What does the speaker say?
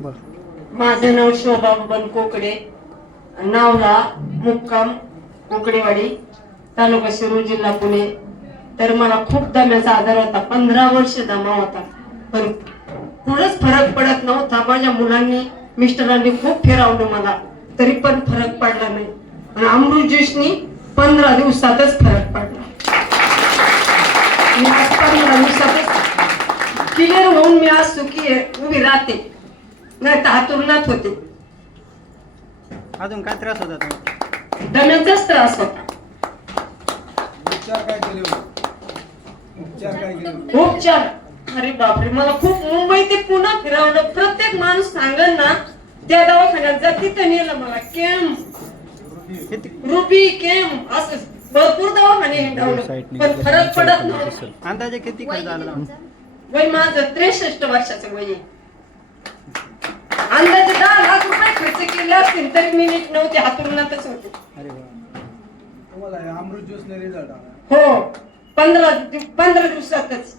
माझं नाव शोभा बबन कोकडे, नावला मुक्काम कोकडेवाडी, तालुका शिरूर, जिल्हा पुणे. तर मला खूप दम्याचा आजार होता, 15 वर्ष दमा होता, पण कुठंच फरक पडत नव्हता. माझ्या मुलांनी मिस्टरांनी खूप फिरवलं मला, तरी पण फरक पडला नाही. आणि अमृत ज्यूसनी 15 दिवसातच फरक पडला. मी आज 15 दिवसातच क्लिअर होऊन मी आज सुखी उभी राहते, नाही तर हातुरणात होते. अजून काय त्रास होता तुम्हाला? दम्याचाच त्रास होता. उपचार काय केले? उपचार अरे बापरे, मला खूप मुंबई ते पुन्हा फिरवलं. प्रत्येक माणूस सांगल ना त्या दवाखान्यात जा, तिथं नेलं मला. रुबी केम असं भरपूर दवाखाने हिंडवलं, पण फरक पडत नव्हता. अंदाजे किती खर्च आला? वय माझं 63 वर्षाचं वय आहे. अंदाजे 10 लाख रुपये खर्च केले असतील तरी मी नीट नव्हते, हातुरणातच होते. अरे वा. तुम्हाला अमृत ज्यूसने रिझल्ट आला? हो, 15 दिवसातच.